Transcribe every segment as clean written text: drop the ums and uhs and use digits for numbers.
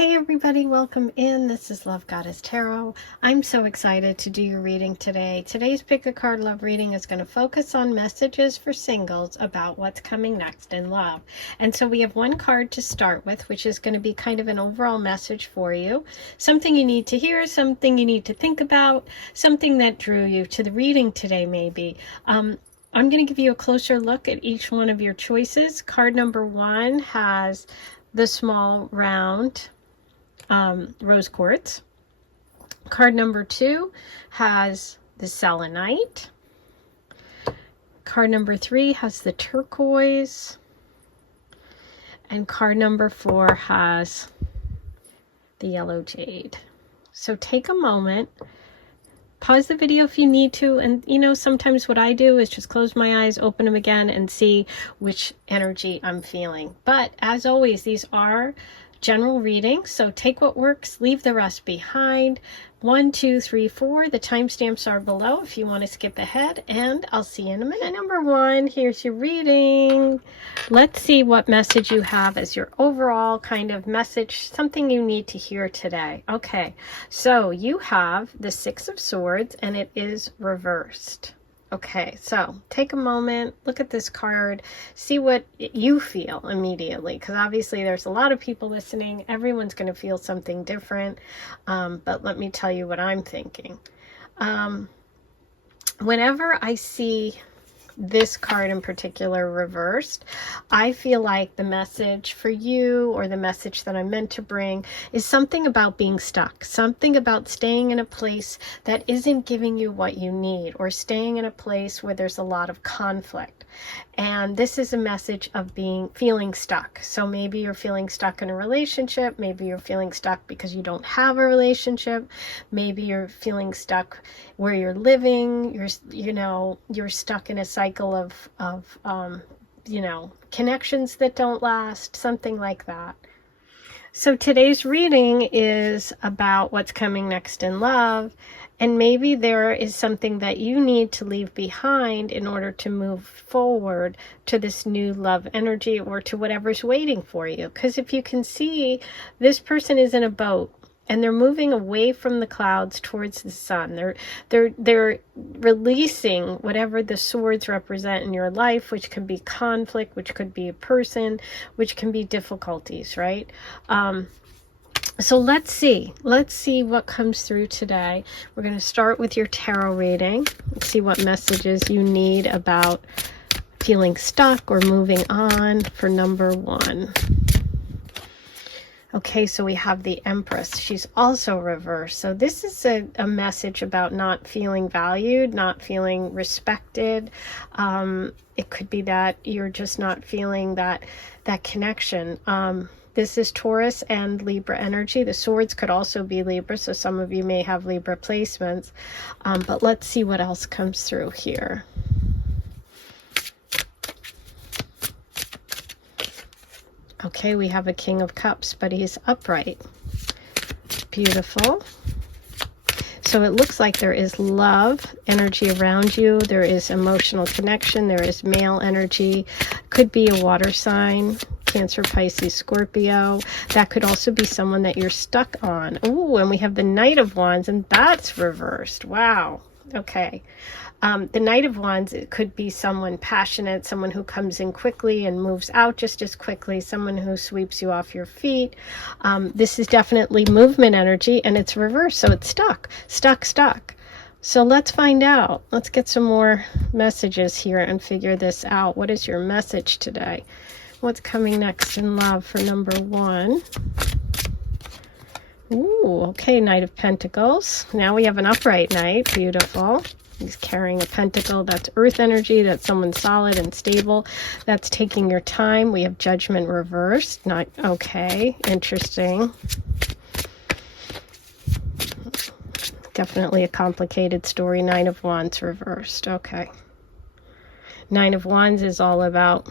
Hey everybody, welcome in. This is Love Goddess Tarot. I'm so excited to do your reading today. Today's Pick a Card Love reading is going to focus on messages for singles about what's coming next in love. And so we have one card to start with, which is going to be kind of an overall message for you. Something you need to hear, something you need to think about, something that drew you to the reading today maybe. I'm going to give you a closer look at each one of your choices. Card number 1 has the small round rose quartz. Card number 2 has the selenite. Card number 3 has the turquoise. And card number 4 has the yellow jade. So take a moment, pause the video if you need to, and sometimes what I do is just close my eyes, open them again, and see which energy I'm feeling. But as always, these are general readings, so take what works, leave the rest behind. 1, 2, 3, 4. The timestamps are below if you want to skip ahead, and I'll see you in a minute. Number 1, here's your reading. Let's see what message you have as your overall kind of message, something you need to hear today. Okay, so you have the 6 of Swords, and it is reversed. Okay, so take a moment, look at this card, see what you feel immediately, because obviously there's a lot of people listening. Everyone's going to feel something different, but let me tell you what I'm thinking. Whenever I see this card in particular reversed, I feel like the message for you, or the message that I'm meant to bring, is something about being stuck, something about staying in a place that isn't giving you what you need, or staying in a place where there's a lot of conflict. And this is a message of feeling stuck. So maybe you're feeling stuck in a relationship, maybe you're feeling stuck because you don't have a relationship, maybe you're feeling stuck where you're living, you're stuck in a cycle of connections that don't last, something like that. So today's reading is about what's coming next in love, and maybe there is something that you need to leave behind in order to move forward to this new love energy, or to whatever's waiting for you. Because if you can see, this person is in a boat, and they're moving away from the clouds towards the sun. They're releasing whatever the swords represent in your life, which could be conflict, which could be a person, which can be difficulties, right? So let's see what comes through today. We're going to start with your tarot reading. Let's see what messages you need about feeling stuck or moving on for number 1. Okay, so we have the Empress. She's also reversed. So this is a message about not feeling valued, not feeling respected. It could be that you're just not feeling that connection. This is Taurus and Libra energy. The swords could also be Libra, so some of you may have Libra placements. But let's see what else comes through here. Okay, we have a King of Cups, but he's upright. Beautiful. So it looks like there is love energy around you. There is emotional connection. There is male energy. Could be a water sign. Cancer, Pisces, Scorpio. That could also be someone that you're stuck on. Ooh, and we have the Knight of Wands, and that's reversed. Wow. Okay. The Knight of Wands, it could be someone passionate, someone who comes in quickly and moves out just as quickly, someone who sweeps you off your feet. This is definitely movement energy, and it's reversed, so it's stuck. So let's find out. Let's get some more messages here and figure this out. What is your message today? What's coming next in love for number 1? Ooh, okay, Knight of Pentacles. Now we have an upright knight. Beautiful. He's carrying a pentacle. That's earth energy. That's someone solid and stable. That's taking your time. We have Judgment reversed. Not okay. Interesting. Definitely a complicated story. 9 of Wands reversed. Okay. 9 of Wands is all about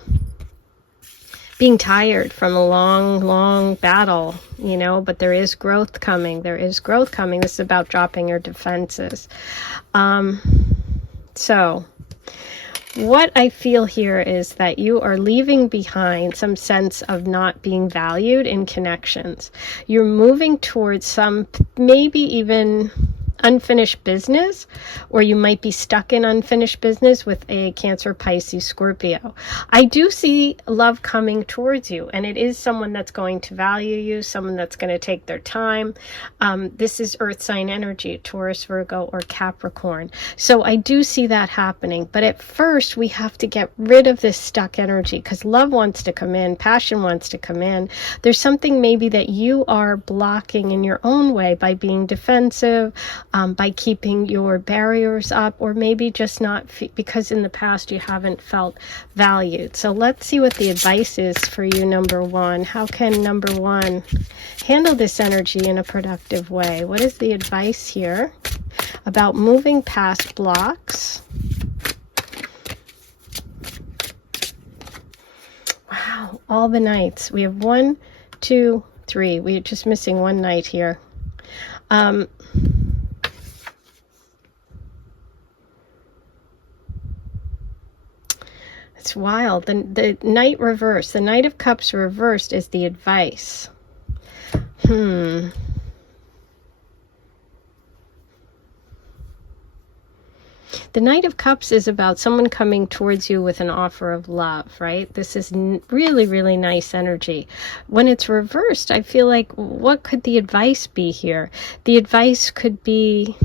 being tired from a long battle, but there is growth coming. This is about dropping your defenses. So what I feel here is that you are leaving behind some sense of not being valued in connections. You're moving towards some, maybe even unfinished business, or you might be stuck in unfinished business with a Cancer, Pisces, Scorpio. I do see love coming towards you, and it is someone that's going to value you, someone that's going to take their time. This is earth sign energy, Taurus, Virgo, or Capricorn. So I do see that happening, but at first we have to get rid of this stuck energy, because love wants to come in, passion wants to come in. There's something maybe that you are blocking in your own way by being defensive, by keeping your barriers up, or maybe just not because in the past you haven't felt valued. So let's see what the advice is for you, number one. How can number one handle this energy in a productive way? What is the advice here about moving past blocks? Wow, all the knights. We have 1, 2, 3. We're just missing one knight here. It's wild. The Knight reversed, the Knight of Cups reversed is the advice. The Knight of Cups is about someone coming towards you with an offer of love, right? This is really, really nice energy. When it's reversed, I feel like, what could the advice be here? The advice could be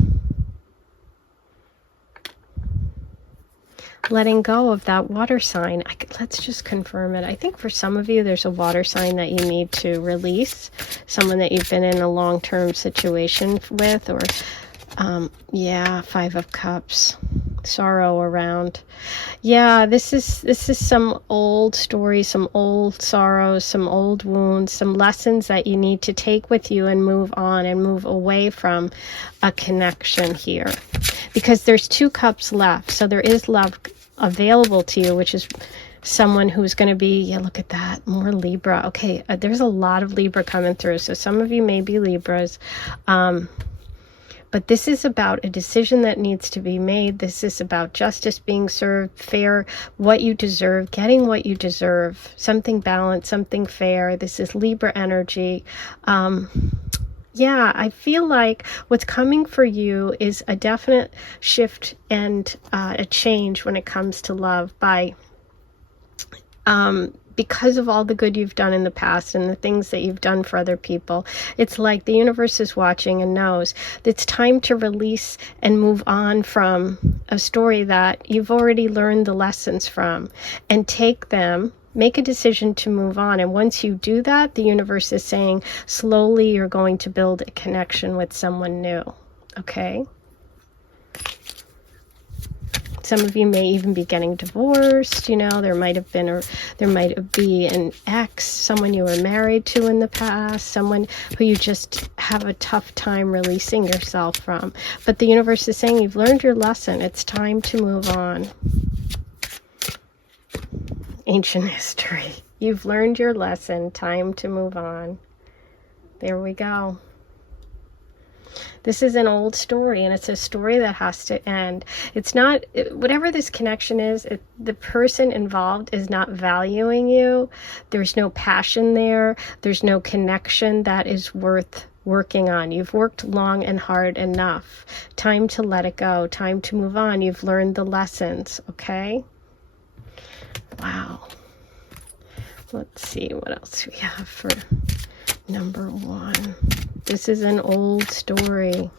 letting go of that water sign. Let's just confirm it. I think for some of you, there's a water sign that you need to release. Someone that you've been in a long-term situation with, or yeah, 5 of Cups, sorrow around. Yeah, this is some old stories, some old sorrows, some old wounds, some lessons that you need to take with you and move on and move away from a connection here, because there's 2 cups left. So there is love available to you, which is someone who's going to be, yeah, look at that, more Libra. Okay, there's a lot of Libra coming through, so some of you may be Libras. But this is about a decision that needs to be made. This is about justice being served, fair, what you deserve, getting what you deserve, something balanced, something fair. This is Libra energy. Yeah, I feel like what's coming for you is a definite shift and a change when it comes to love by because of all the good you've done in the past and the things that you've done for other people. It's like the universe is watching and knows it's time to release and move on from a story that you've already learned the lessons from, and take them, make a decision to move on. And once you do that, the universe is saying slowly you're going to build a connection with someone new. Okay? Some of you may even be getting divorced. You know, there might be an ex, someone you were married to in the past, someone who you just have a tough time releasing yourself from. But the universe is saying you've learned your lesson. It's time to move on. Ancient history. You've learned your lesson. Time to move on. There we go. This is an old story, and it's a story that has to end. It's not, whatever this connection is, the person involved is not valuing you. There's no passion there. There's no connection that is worth working on. You've worked long and hard enough. Time to let it go. Time to move on. You've learned the lessons, okay? Wow. Let's see what else we have for number one. This is an old story.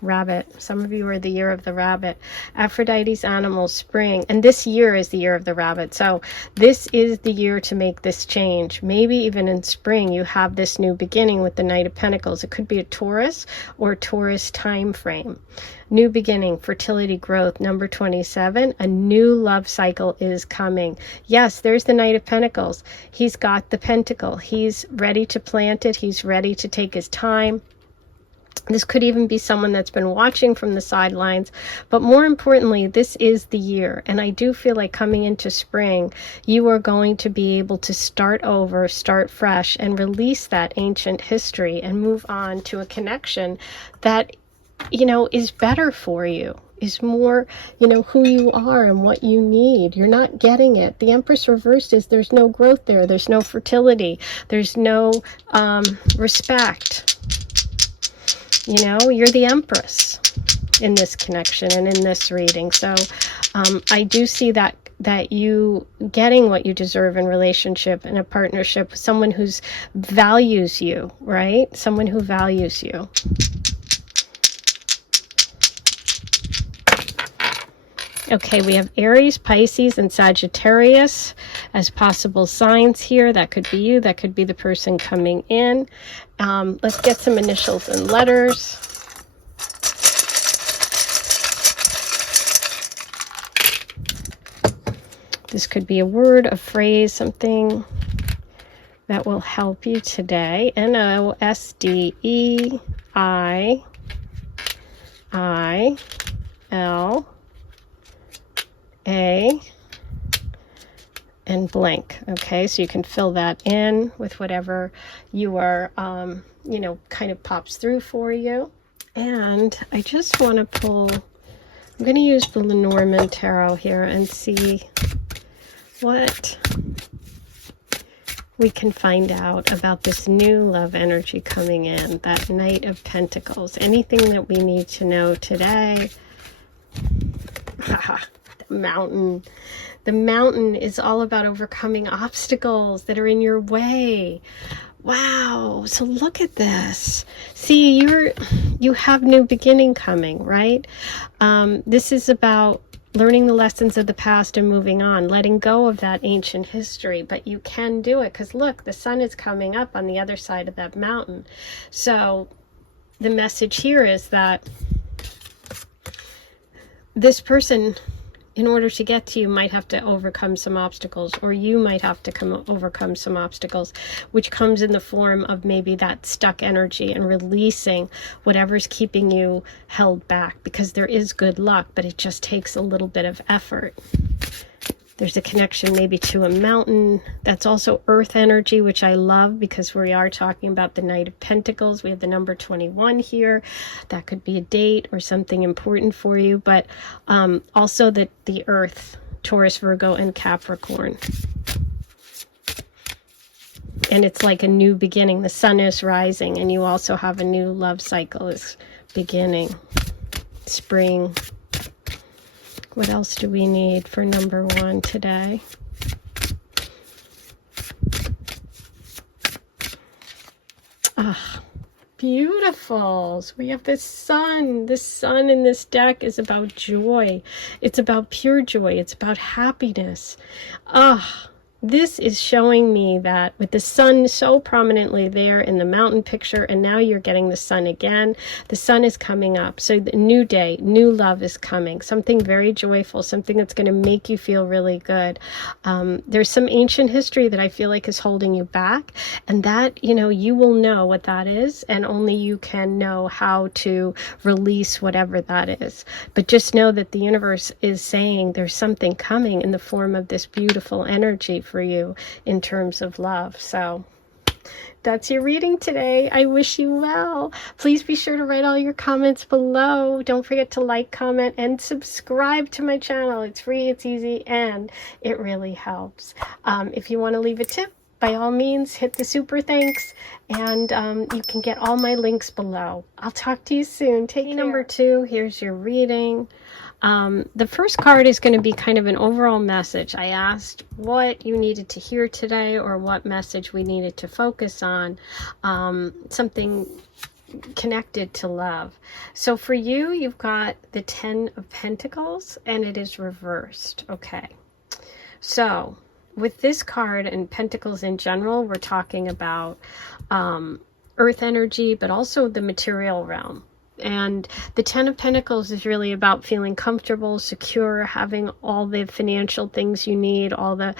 Rabbit. Some of you are the year of the rabbit. Aphrodite's animals, spring. And this year is the year of the rabbit. So this is the year to make this change. Maybe even in spring you have this new beginning with the Knight of Pentacles. It could be a Taurus or Taurus time frame. New beginning, fertility, growth. Number 27, a new love cycle is coming. Yes, there's the Knight of Pentacles. He's got the pentacle. He's ready to plant it. He's ready to take his time. This could even be someone that's been watching from the sidelines. But more importantly, this is the year. And I do feel like coming into spring, you are going to be able to start over, start fresh, and release that ancient history and move on to a connection that, you know, is better for you. is more, who you are and what you need. You're not getting it. The Empress reversed is there's no growth there. There's no fertility. There's no respect. You're the Empress in this connection and in this reading. So I do see that you getting what you deserve in relationship, in a partnership with someone who values you, right? Someone who values you. Okay, we have Aries, Pisces, and Sagittarius as possible signs here. That could be you. That could be the person coming in. Let's get some initials and letters. This could be a word, a phrase, something that will help you today. N-O-S-D-E-I-I-L-A and blank. Okay, so you can fill that in with whatever you are, kind of pops through for you. And I just want to pull, I'm going to use the Lenormand Tarot here and see what we can find out about this new love energy coming in, that Knight of Pentacles. Anything that we need to know today. The Mountain. The Mountain is all about overcoming obstacles that are in your way. Wow, so look at this. See, you have new beginning coming, right? This is about learning the lessons of the past and moving on, letting go of that ancient history. But you can do it because look, the sun is coming up on the other side of that mountain. So the message here is that this person, in order to get to you, might have to overcome some obstacles, or you might have to overcome some obstacles, which comes in the form of maybe that stuck energy and releasing whatever's keeping you held back, because there is good luck, but it just takes a little bit of effort. There's a connection maybe to a mountain. That's also earth energy, which I love because we are talking about the Knight of Pentacles. We have the number 21 here. That could be a date or something important for you, but also the earth, Taurus, Virgo, and Capricorn. And it's like a new beginning. The sun is rising, and you also have a new love cycle is beginning. Spring. What else do we need for number 1 today? Ah, beautiful. So we have the sun. The sun in this deck is about joy. It's about pure joy. It's about happiness. Ah, this is showing me that with the sun so prominently there in the mountain picture, and now you're getting the sun again. The sun is coming up. So the new day, new love is coming. Something very joyful, something that's going to make you feel really good. There's some ancient history that I feel like is holding you back, and that, you will know what that is, and only you can know how to release whatever that is. But just know that the universe is saying there's something coming in the form of this beautiful energy for you in terms of love. So that's your reading today. I wish you well. Please be sure to write all your comments below. Don't forget to like, comment, and subscribe to my channel. It's free, it's easy, and it really helps. If you want to leave a tip, by all means, hit the super thanks, and you can get all my links below. I'll talk to you soon. Take care. Number 2, here's your reading. The first card is going to be kind of an overall message. I asked what you needed to hear today, or what message we needed to focus on, something connected to love. So for you, you've got the 10 of Pentacles, and it is reversed. Okay, so with this card and Pentacles in general, we're talking about earth energy, but also the material realm. And the 10 of Pentacles is really about feeling comfortable, secure, having all the financial things you need, all the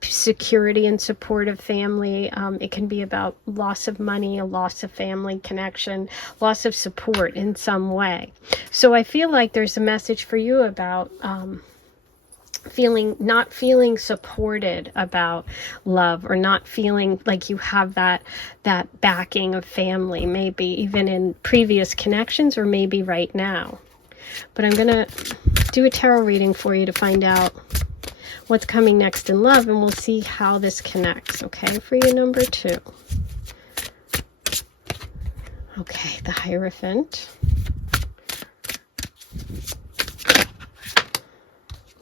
security and support of family. It can be about loss of money, a loss of family connection, loss of support in some way. So I feel like there's a message for you about not feeling supported about love, or not feeling like you have that backing of family, maybe even in previous connections, or maybe right now. But I'm going to do a tarot reading for you to find out what's coming next in love, and we'll see how this connects, okay, for you, number 2. Okay, the Hierophant,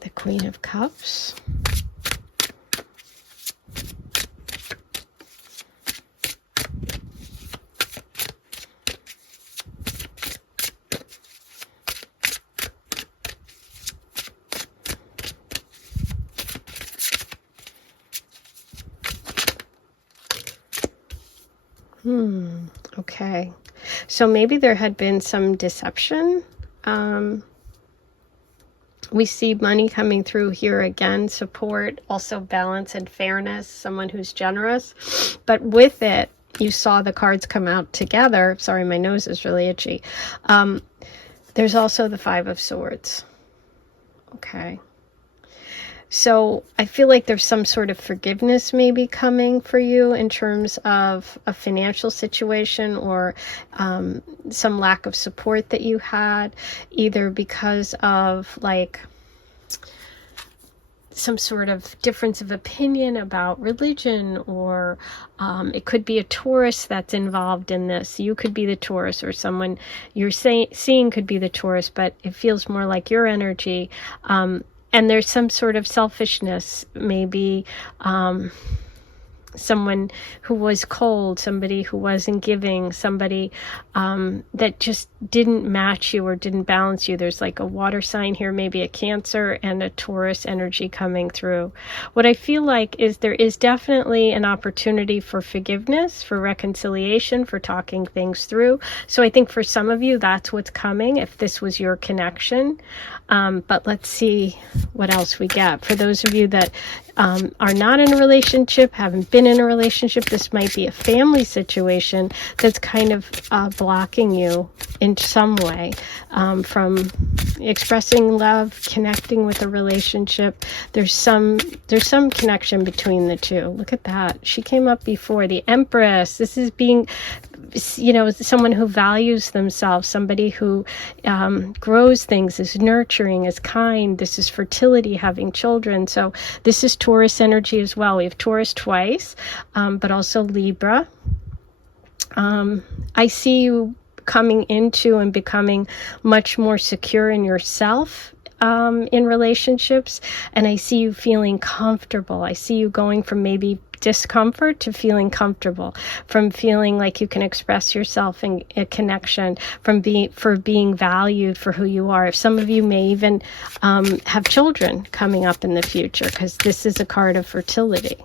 the Queen of Cups, okay. So maybe there had been some deception. We see money coming through here again, support, also balance and fairness, someone who's generous. But with it, you saw the cards come out together. Sorry, my nose is really itchy. There's also the 5 of Swords. Okay. So I feel like there's some sort of forgiveness maybe coming for you in terms of a financial situation, or some lack of support that you had, either because of like some sort of difference of opinion about religion, or it could be a Taurus that's involved in this. You could be the Taurus, or someone you're seeing could be the Taurus, but it feels more like your energy. And there's some sort of selfishness, maybe someone who was cold, somebody who wasn't giving, somebody that just didn't match you or didn't balance you. There's like a water sign here, maybe a Cancer, and a Taurus energy coming through. What I feel like is there is definitely an opportunity for forgiveness, for reconciliation, for talking things through. So I think for some of you, that's what's coming, if this was your connection. But let's see what else we get. For those of you that are not in a relationship, haven't been in a relationship, this might be a family situation that's kind of blocking you in some way from expressing love, connecting with a relationship. There's some connection between the two. Look at that. She came up before, the Empress. This is being, you know, someone who values themselves, somebody who grows things, is nurturing, is kind. This is fertility, having children. So this is Taurus energy as well. We have Taurus twice, but also Libra. I see you coming into and becoming much more secure in yourself in relationships, and I see you feeling comfortable. I see you going from maybe discomfort to feeling comfortable, from feeling like you can express yourself in a connection, from being valued for who you are. If some of you may even have children coming up in the future, because this is a card of fertility.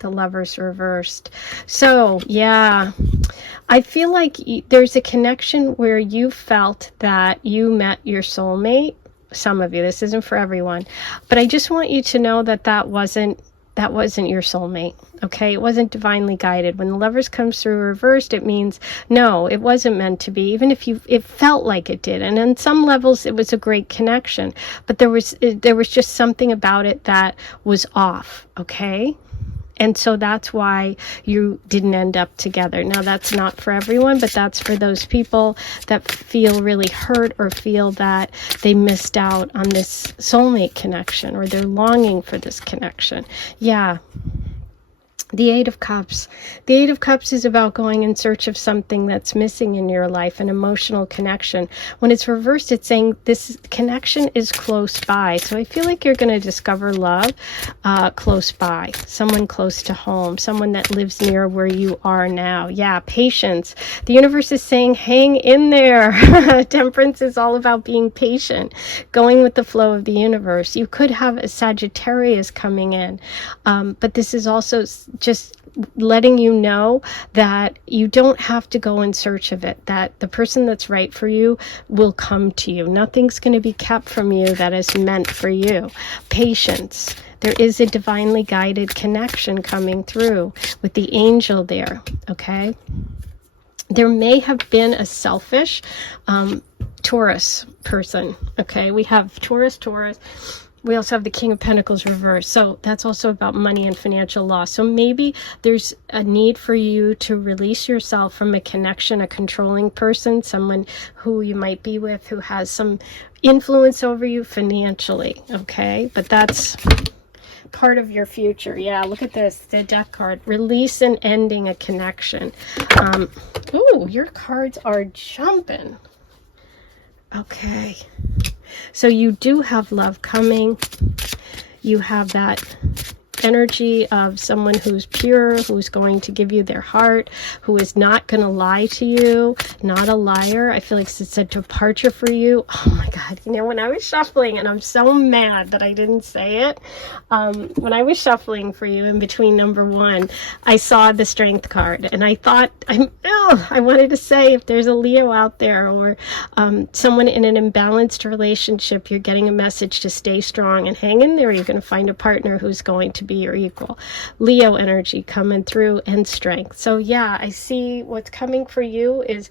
The Lovers reversed. So yeah, I feel like there's a connection where you felt that you met your soulmate. Some of you, this isn't for everyone, but I just want you to know that that wasn't your soulmate. Okay, it wasn't divinely guided. When the Lovers comes through reversed, it means no, it wasn't meant to be, even if it felt like it did. And on some levels it was a great connection, but there was just something about it that was off. Okay. And so that's why you didn't end up together. Now, that's not for everyone, but that's for those people that feel really hurt or feel that they missed out on this soulmate connection, or they're longing for this connection. Yeah. The 8 of Cups. The 8 of Cups is about going in search of something that's missing in your life, an emotional connection. When it's reversed, it's saying this connection is close by. So I feel like you're going to discover love close by, someone close to home, someone that lives near where you are now. Yeah, patience. The universe is saying, hang in there. Temperance is all about being patient, going with the flow of the universe. You could have a Sagittarius coming in, but this is also just letting you know that you don't have to go in search of it, that the person that's right for you will come to you. Nothing's going to be kept from you that is meant for you. Patience. There is a divinely guided connection coming through with the angel there, okay? There may have been a selfish Taurus person, okay? We have Taurus. we also have the King of Pentacles reversed. So that's also about money and financial loss. So maybe there's a need for you to release yourself from a connection, a controlling person, someone who you might be with who has some influence over you financially, okay? But that's part of your future. Yeah, look at this, the Death card. Release and ending a connection. Ooh, your cards are jumping. Okay. So you do have love coming. You have that energy of someone who's pure, who's going to give you their heart, who is not going to lie to you, not a liar. I feel like it's a departure for you. Oh my God. You know, when I was shuffling, and I'm so mad that I didn't say it, when I was shuffling for you in between number one, I saw the Strength card, and I thought, I wanted to say, if there's a Leo out there, or someone in an imbalanced relationship, you're getting a message to stay strong and hang in there. You're going to find a partner who's going to be your equal. Leo energy coming through, and strength. So yeah, I see what's coming for you is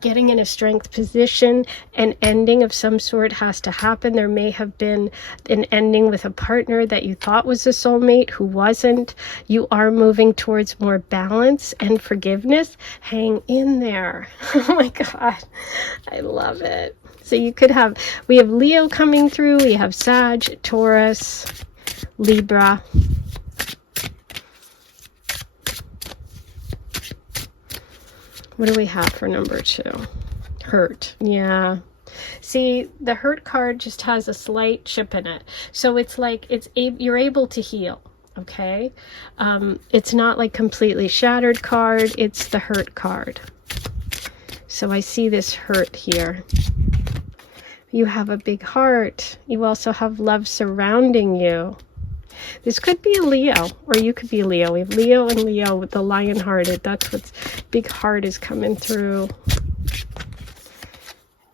getting in a strength position. An ending of some sort has to happen. There may have been an ending with a partner that you thought was a soulmate who wasn't. You are moving towards more balance and forgiveness. Hang in there. Oh my God, I love it. So you could have, we have Leo coming through, we have Sag, Taurus, Libra. What do we have for number two? Hurt. Yeah. See, the Hurt card just has a slight chip in it. So it's like you're able to heal. Okay. It's not like completely shattered card. It's the Hurt card. So I see this hurt here. You have a big heart. You also have love surrounding you. This could be a Leo, or you could be a Leo. We have Leo and Leo with the lion-hearted. That's what's big heart is coming through.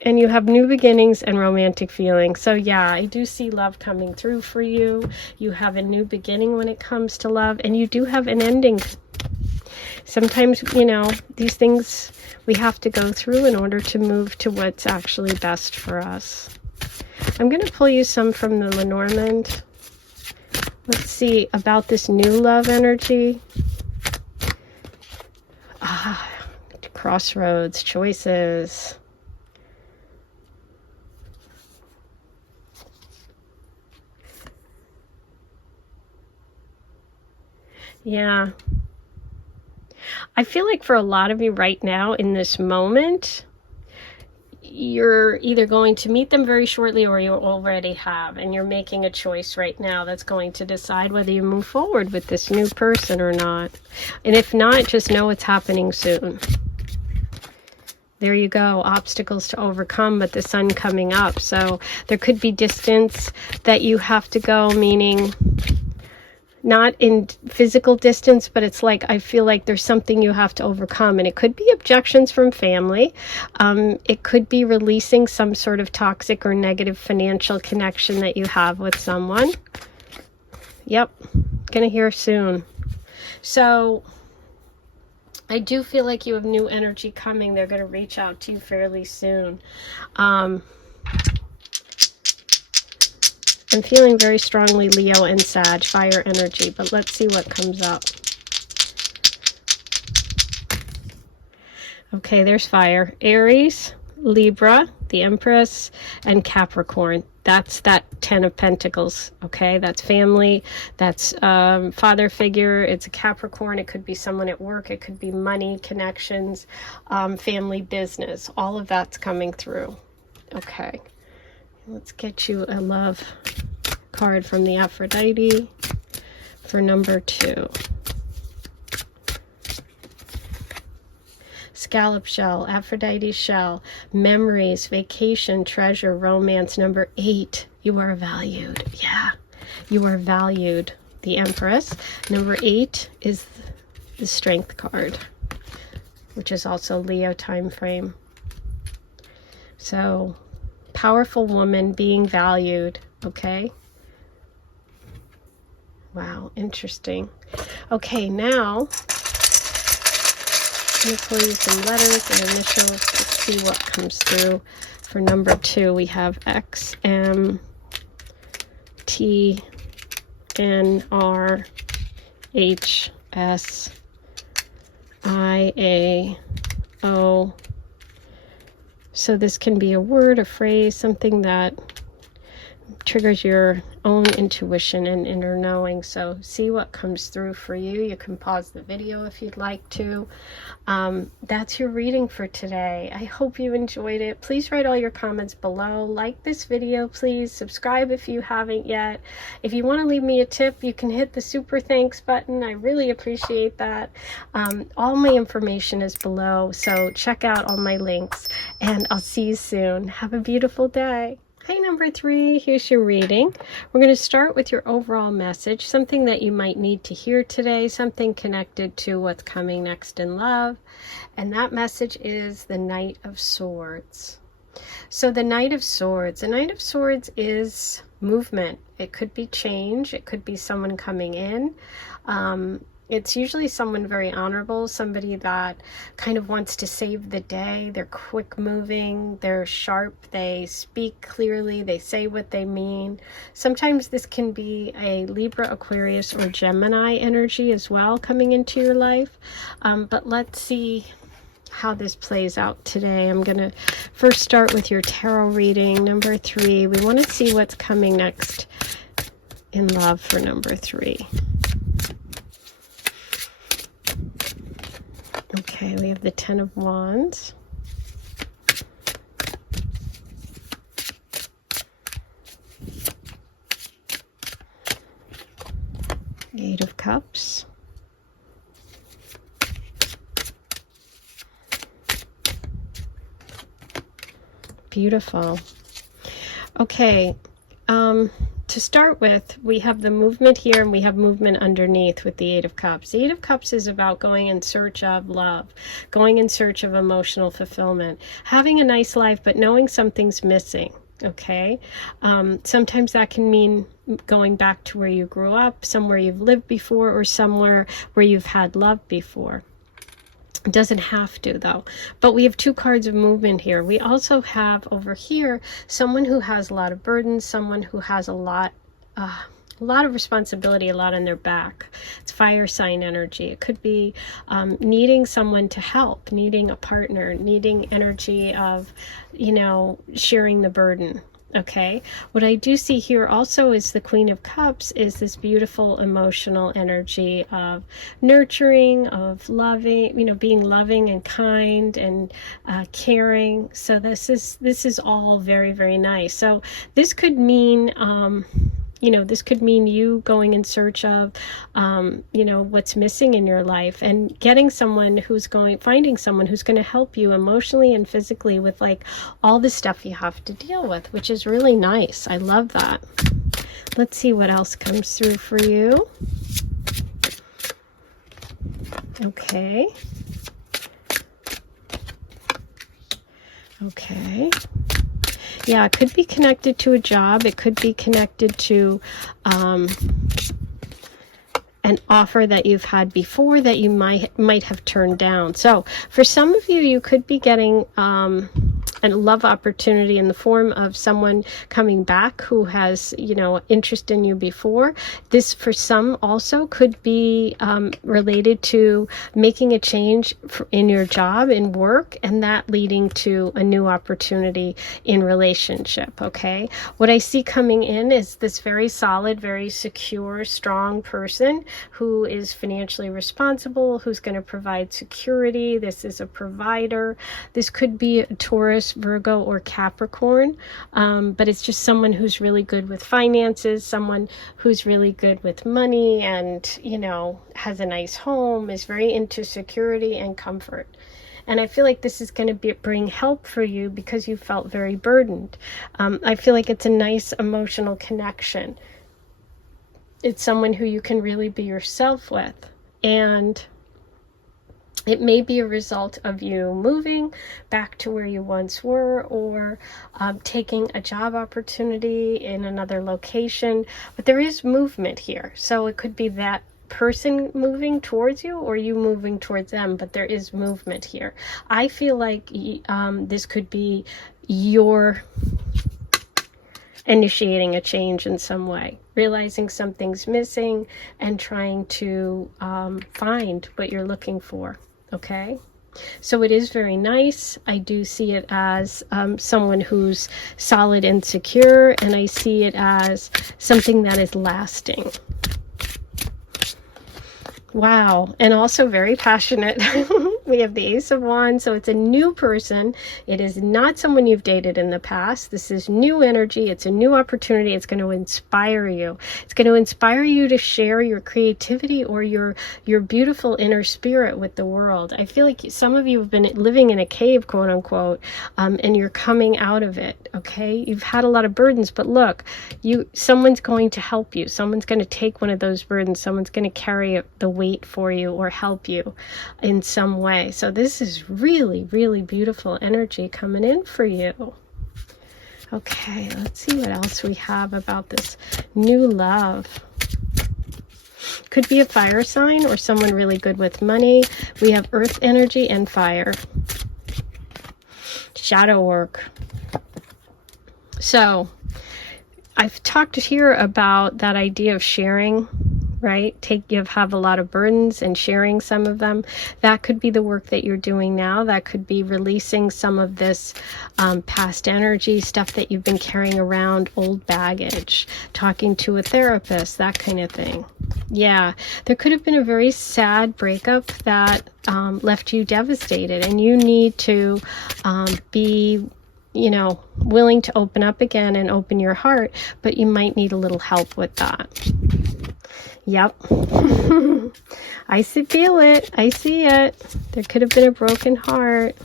And you have new beginnings and romantic feelings. So yeah, I do see love coming through for you. You have a new beginning when it comes to love, and you do have an ending. Sometimes, you know, these things we have to go through in order to move to what's actually best for us. I'm going to pull you some from the Lenormand. Let's see about this new love energy. Crossroads, choices. Yeah. I feel like for a lot of you right now in this moment, you're either going to meet them very shortly, or you already have, and you're making a choice right now that's going to decide whether you move forward with this new person or not. And if not, just know it's happening soon. There you go. Obstacles to overcome, but the sun coming up. So there could be distance that you have to go, meaning not in physical distance, but it's like, I feel like there's something you have to overcome. And it could be objections from family. It could be releasing some sort of toxic or negative financial connection that you have with someone. Yep. Gonna hear soon. So I do feel like you have new energy coming. They're going to reach out to you fairly soon. I'm feeling very strongly Leo and Sag, fire energy, but let's see what comes up. Okay, there's fire. Aries, Libra, the Empress, and Capricorn. That's that 10 of Pentacles, okay? That's family, that's father figure. It's a Capricorn. It could be someone at work. It could be money, connections, family, business. All of that's coming through. Okay. Let's get you a love card from the Aphrodite for number 2. Scallop shell, Aphrodite shell, memories, vacation, treasure, romance. Number 8, you are valued. Yeah, you are valued. The Empress. Number 8 is the Strength card, which is also Leo time frame. So, powerful woman being valued. Okay. Wow, interesting. Okay, now I'm going to pull you some letters and initials. Let's see what comes through. For number 2, we have XM, TNRHSIAO. So this can be a word, a phrase, something that triggers your own intuition and inner knowing. So see what comes through for you. You can pause the video if you'd like to. That's your reading for today. I hope you enjoyed it. Please write all your comments below. Like this video, please. Subscribe if you haven't yet. If you want to leave me a tip, you can hit the super thanks button. I really appreciate that. All my information is below, so check out all my links, and I'll see you soon. Have a beautiful day. Hi, number 3, here's your reading. We're going to start with your overall message, something that you might need to hear today, something connected to what's coming next in love. And that message is the Knight of Swords. So the Knight of Swords is movement. It could be change. It could be someone coming in. It's usually someone very honorable, somebody that kind of wants to save the day. They're quick moving, they're sharp, they speak clearly, they say what they mean. Sometimes this can be a Libra, Aquarius, or Gemini energy as well coming into your life. But let's see how this plays out today. I'm going to first start with your tarot reading, number 3. We want to see what's coming next in love for number 3. Okay, we have the Ten of Wands. The Eight of Cups. Beautiful. Okay, to start with, we have the movement here, and we have movement underneath with the Eight of Cups. The Eight of Cups is about going in search of love, going in search of emotional fulfillment, having a nice life, but knowing something's missing. Okay, sometimes that can mean going back to where you grew up, somewhere you've lived before, or somewhere where you've had love before. It doesn't have to, though. But we have 2 cards of movement here. We also have over here someone who has a lot of burdens, someone who has a lot of responsibility, a lot on their back. It's fire sign energy. It could be needing someone to help, needing a partner, needing energy of, sharing the burden. Okay, what I do see here also is the Queen of Cups is this beautiful emotional energy of nurturing, of loving, being loving and kind and caring. So this is all very, very nice. So this could mean this could mean you going in search of, what's missing in your life, and finding someone who's going to help you emotionally and physically with like all the stuff you have to deal with, which is really nice. I love that. Let's see what else comes through for you. Okay. Okay. Yeah, it could be connected to a job. It could be connected to an offer that you've had before that you might have turned down. So for some of you, you could be getting a love opportunity in the form of someone coming back who has, interest in you before. This, for some, also could be related to making a change in your job, in work, and that leading to a new opportunity in relationship, okay? What I see coming in is this very solid, very secure, strong person who is financially responsible, who's going to provide security. This is a provider. This could be a Taurus, Virgo, or Capricorn, but it's just someone who's really good with finances, someone who's really good with money and, has a nice home, is very into security and comfort. And I feel like this is going to bring help for you because you felt very burdened. I feel like it's a nice emotional connection. It's someone who you can really be yourself with. And it may be a result of you moving back to where you once were, or taking a job opportunity in another location. But there is movement here. So it could be that person moving towards you or you moving towards them, but there is movement here. I feel like this could be your initiating a change in some way, realizing something's missing and trying to find what you're looking for. Okay, so it is very nice. I do see it as someone who's solid and secure, and I see it as something that is lasting. Wow, and also very passionate. We have the Ace of Wands, so it's a new person. It is not someone you've dated in the past. This is new energy. It's a new opportunity. It's going to inspire you. It's going to inspire you to share your creativity or your beautiful inner spirit with the world. I feel like some of you have been living in a cave, quote unquote, and you're coming out of it, okay? You've had a lot of burdens, but look, someone's going to help you. Someone's going to take one of those burdens. Someone's going to carry the weight for you or help you in some way. So this is really, really beautiful energy coming in for you. Okay, let's see what else we have about this new love. Could be a fire sign or someone really good with money. We have earth energy and fire. Shadow work. So I've talked here about that idea of sharing, right? You have a lot of burdens and sharing some of them. That could be the work that you're doing now. That could be releasing some of this past energy, stuff that you've been carrying around, old baggage, talking to a therapist, that kind of thing. Yeah, there could have been a very sad breakup that left you devastated, and you need to be willing to open up again and open your heart, but you might need a little help with that. Yep. I feel it. I see it. There could have been a broken heart.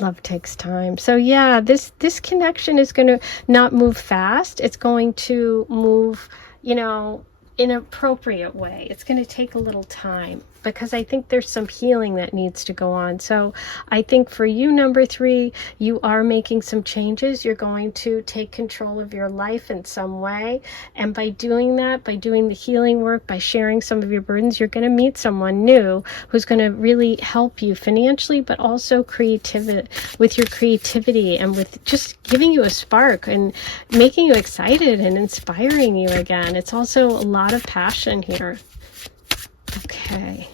Love takes time. So yeah, this connection is going to not move fast. It's going to move, in an appropriate way. It's going to take a little time because I think there's some healing that needs to go on. So I think for you, number 3, you are making some changes. You're going to take control of your life in some way. And by doing that, by doing the healing work, by sharing some of your burdens, you're going to meet someone new who's going to really help you financially, but also with your creativity and with just giving you a spark and making you excited and inspiring you again. It's also a lot of passion here. Okay,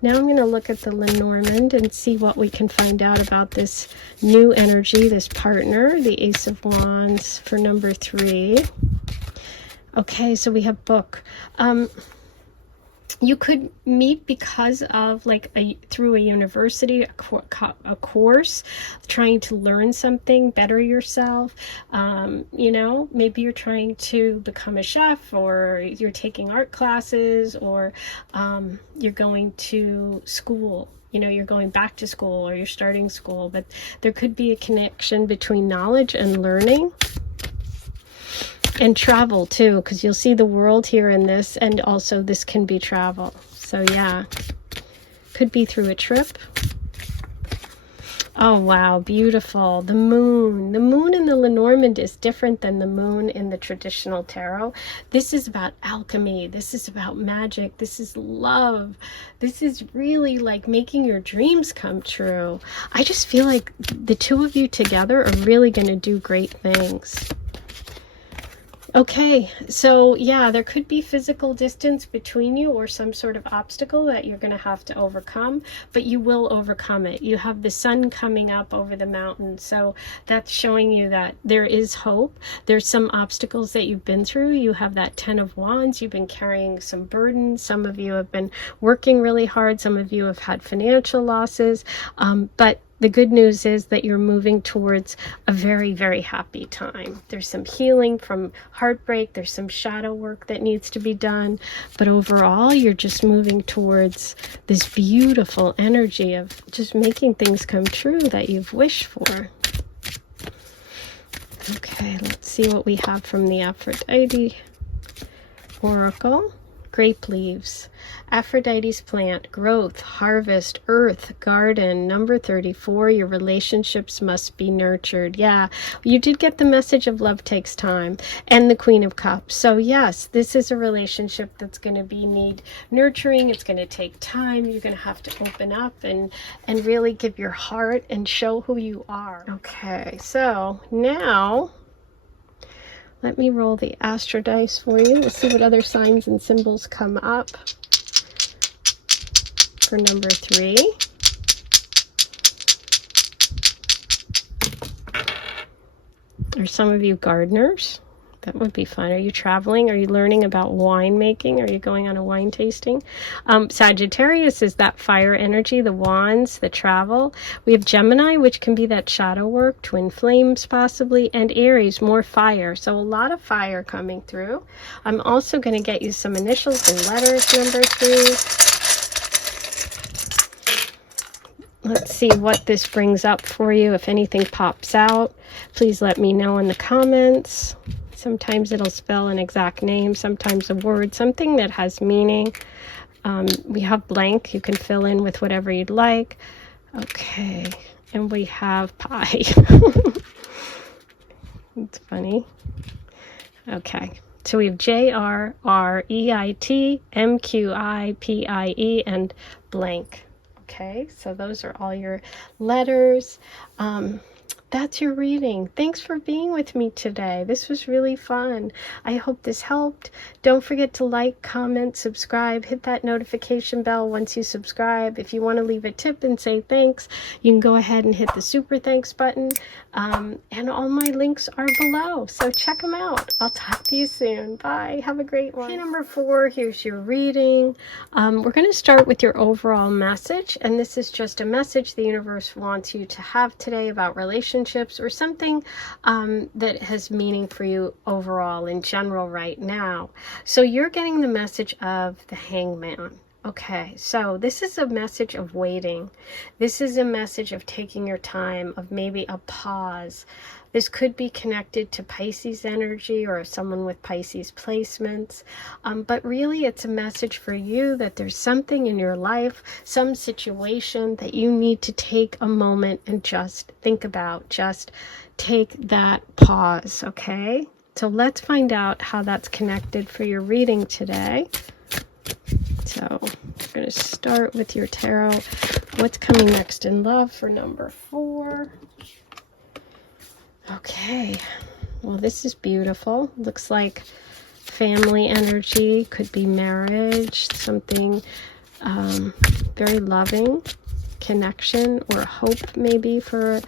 now I'm going to look at the Lenormand and see what we can find out about this new energy, this partner, the Ace of Wands for number 3. Okay, so we have book. You could meet because of through a university, a course, trying to learn something, better yourself. Maybe you're trying to become a chef, or you're taking art classes, or you're going to school. You're going back to school, or you're starting school. But there could be a connection between knowledge and learning. And travel too, because you'll see the world here in this, and also this can be travel. So yeah, could be through a trip. Oh wow, beautiful. The moon in the Lenormand is different than the moon in the traditional tarot. This is about alchemy. This is about magic. This is love. This is really like making your dreams come true. I just feel like the two of you together are really going to do great things. Okay, so yeah, there could be physical distance between you or some sort of obstacle that you're going to have to overcome, but you will overcome it. You have the sun coming up over the mountain, so that's showing you that there is hope. There's some obstacles that you've been through. You have that 10 of Wands. You've been carrying some burdens. Some of you have been working really hard. Some of you have had financial losses, but the good news is that you're moving towards a very, very happy time. There's some healing from heartbreak. There's some shadow work that needs to be done. But overall, you're just moving towards this beautiful energy of just making things come true that you've wished for. Okay, let's see what we have from the Aphrodite Oracle. grape leaves, Aphrodite's plant, growth, harvest, earth, garden. Number 34, your relationships must be nurtured. Yeah, you did get the message of love takes time, and the Queen of Cups. So yes, this is a relationship that's going to need nurturing. It's going to take time. You're going to have to open up and really give your heart and show who you are. Okay, so now let me roll the Astro dice for you. Let's see what other signs and symbols come up for number 3. Are some of you gardeners? That would be fun. Are you traveling? Are you learning about winemaking? Are you going on a wine tasting? Sagittarius is that fire energy, the wands, the travel. We have Gemini, which can be that shadow work, twin flames possibly, and Aries, more fire. So a lot of fire coming through. I'm also going to get you some initials and letters, number 3. Let's see what this brings up for you. If anything pops out, please let me know in the comments. Sometimes it'll spell an exact name, sometimes a word, something that has meaning. We have blank. You can fill in with whatever you'd like. Okay, and we have pie. It's funny. Okay, so we have JRREITMQIPIE and blank. Okay, so those are all your letters. That's your reading. Thanks for being with me today. This was really fun. I hope this helped. Don't forget to like, comment, subscribe, hit that notification bell once you subscribe. If you want to leave a tip and say thanks, you can go ahead and hit the super thanks button. And all my links are below, so check them out. I'll talk to you soon. Bye. Have a great one. Okay, number 4, here's your reading. We're going to start with your overall message, and this is just a message the universe wants you to have today about relationships or something that has meaning for you overall in general right now. So you're getting the message of the Hangman. Okay, so this is a message of waiting. This is a message of taking your time, of maybe a pause. This could be connected to Pisces energy or someone with Pisces placements. But really it's a message for you that there's something in your life, some situation that you need to take a moment and just think about. Just take that pause, okay? So let's find out how that's connected for your reading today. So I'm going to start with your tarot. What's coming next in love for number 4? Okay, well, this is beautiful. Looks like family energy, could be marriage, something very loving, connection, or hope maybe for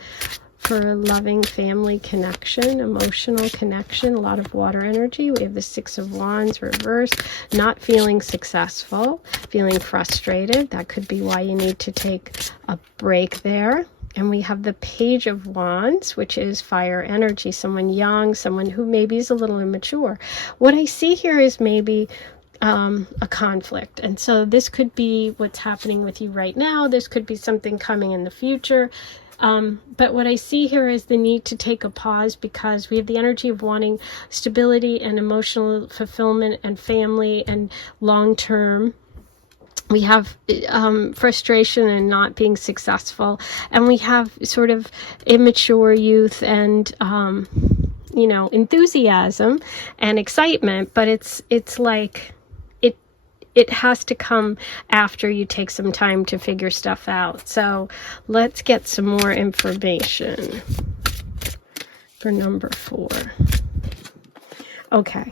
a loving family connection, emotional connection. A lot of water energy. We have the 6 of Wands reversed, not feeling successful, feeling frustrated. That could be why you need to take a break there. And we have the Page of Wands, which is fire energy, someone young, someone who maybe is a little immature. What I see here is maybe a conflict. And so this could be what's happening with you right now. This could be something coming in the future. But what I see here is the need to take a pause because we have the energy of wanting stability and emotional fulfillment and family and long-term. We have frustration and not being successful, and we have sort of immature youth and enthusiasm and excitement, but it's like it has to come after you take some time to figure stuff out. So let's get some more information for number 4. Okay.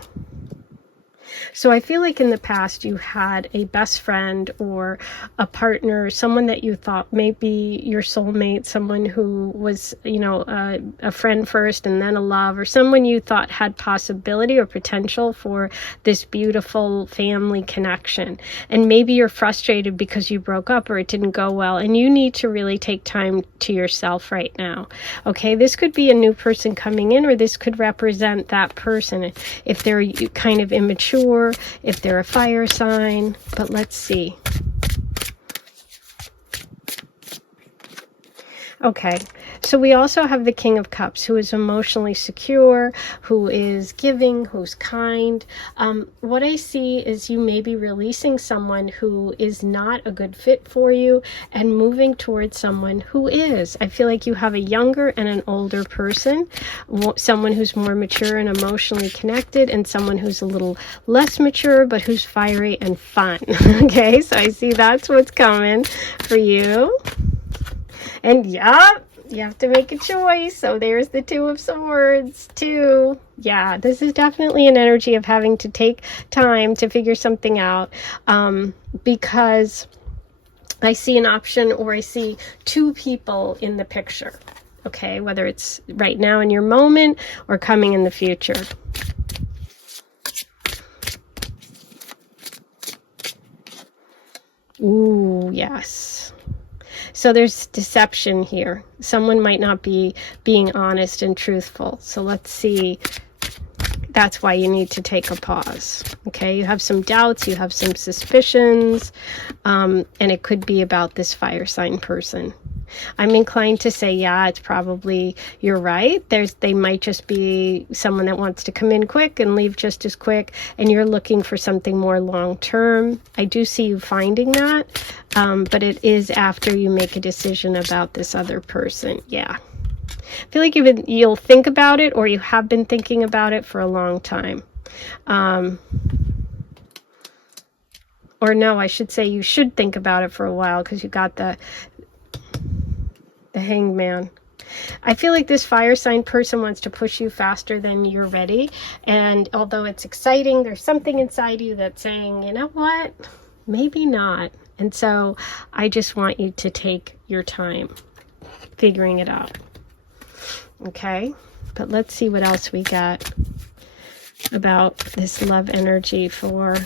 So I feel like in the past you had a best friend or a partner, someone that you thought may be your soulmate, someone who was, a friend first and then a love, or someone you thought had possibility or potential for this beautiful family connection. And maybe you're frustrated because you broke up or it didn't go well, and you need to really take time to yourself right now. Okay, this could be a new person coming in, or this could represent that person if they're kind of immature, if they're a fire sign. But let's see. Okay, So we also have the King of Cups, who is emotionally secure, who is giving, who's kind. What I see is you may be releasing someone who is not a good fit for you and moving towards someone who is. I feel like you have a younger and an older person, someone who's more mature and emotionally connected, and someone who's a little less mature but who's fiery and fun. Okay, so I see that's what's coming for you. And yeah, you have to make a choice. So there's the Two of Swords, too. Yeah, this is definitely an energy of having to take time to figure something out, because I see an option, or I see two people in the picture. Okay, whether it's right now in your moment or coming in the future. Ooh, yes. So there's deception here. Someone might not be being honest and truthful. So let's see. That's why you need to take a pause. Okay, you have some doubts, you have some suspicions, and it could be about this fire sign person. I'm inclined to say, yeah, it's probably, you're right. They might just be someone that wants to come in quick and leave just as quick, and you're looking for something more long term. I do see you finding that, but it is after you make a decision about this other person. Yeah. I feel like you'll think about it, or you have been thinking about it for a long time. Or no, I should say you should think about it for a while, because you got the Hanged Man. I feel like this fire sign person wants to push you faster than you're ready. And although it's exciting, there's something inside you that's saying, you know what, maybe not. And so I just want you to take your time figuring it out. Okay, but let's see what else we got about this love energy for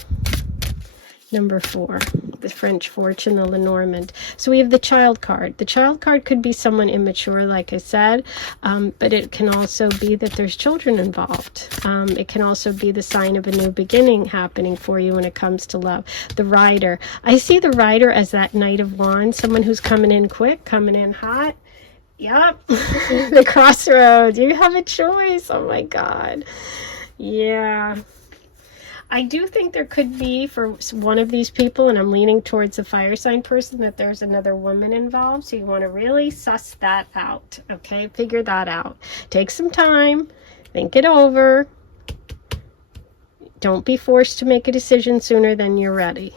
number 4, the French fortune, the Lenormand. So we have the Child card. The Child card could be someone immature, like I said, but it can also be that there's children involved. It can also be the sign of a new beginning happening for you when it comes to love. The Rider. I see the Rider as that Knight of Wands, someone who's coming in quick, coming in hot. Yep. The Crossroads. You have a choice. Oh my God. Yeah. I do think there could be, for one of these people, and I'm leaning towards the fire sign person, that there's another woman involved. So you want to really suss that out. Okay, figure that out. Take some time, think it over. Don't be forced to make a decision sooner than you're ready.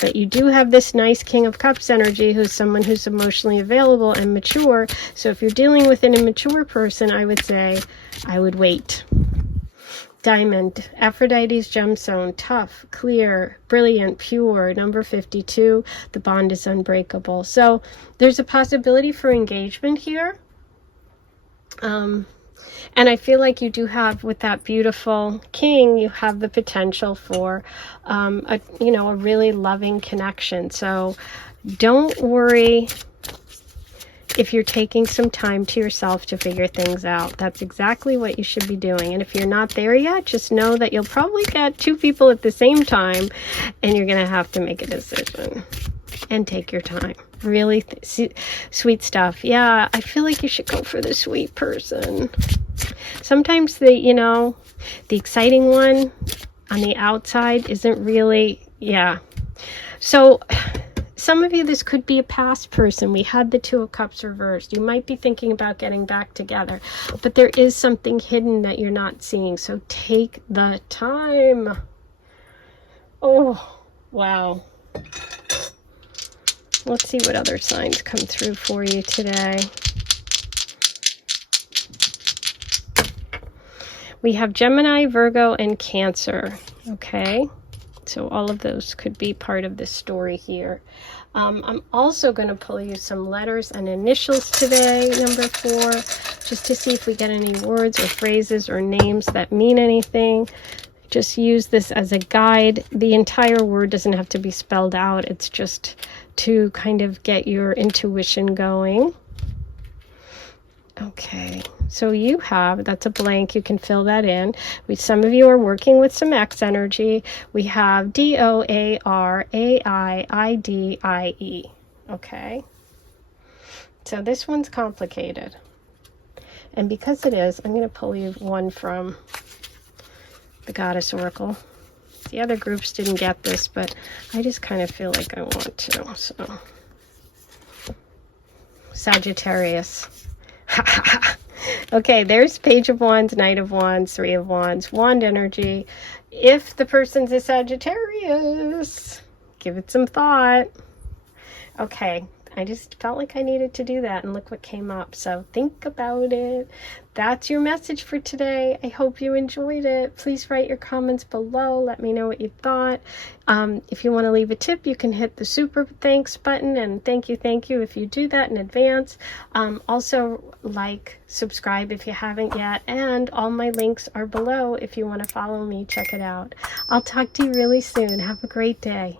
But you do have this nice King of Cups energy, who's someone who's emotionally available and mature. So if you're dealing with an immature person, I would say I would wait. Diamond, Aphrodite's gemstone, tough, clear, brilliant, pure, number 52, the bond is unbreakable. So there's a possibility for engagement here. And I feel like you do have, with that beautiful king, you have the potential for, a really loving connection. So don't worry if you're taking some time to yourself to figure things out. That's exactly what you should be doing. And if you're not there yet, just know that you'll probably get 2 people at the same time, and you're going to have to make a decision. And take your time. Really sweet stuff. Yeah, I feel like you should go for the sweet person. Sometimes the exciting one on the outside isn't really, yeah. So some of you, this could be a past person. We had the Two of Cups reversed. You might be thinking about getting back together, but there is something hidden that you're not seeing. So take the time. Oh, wow. Let's see what other signs come through for you today. We have Gemini, Virgo, and Cancer. Okay, so all of those could be part of this story here. I'm also going to pull you some letters and initials today, number 4, just to see if we get any words or phrases or names that mean anything. Just use this as a guide. The entire word doesn't have to be spelled out. It's just to kind of get your intuition going. Okay, so you have, that's a blank, you can fill that in. Some of you are working with some X energy. We have DOARAIIDIE. Okay. So this one's complicated. And because it is, I'm going to pull you one from the Goddess Oracle. The other groups didn't get this, but I just kind of feel like I want to. So, Sagittarius. Okay, there's Page of Wands, Knight of Wands, Three of Wands, Wand energy. If the person's a Sagittarius, give it some thought. Okay, I just felt like I needed to do that, and look what came up. So think about it. That's your message for today. I hope you enjoyed it. Please write your comments below. Let me know what you thought. If you want to leave a tip, you can hit the super thanks button, and thank you if you do that in advance. Also, like, subscribe if you haven't yet, and all my links are below if you want to follow me. Check it out. I'll talk to you really soon. Have a great day.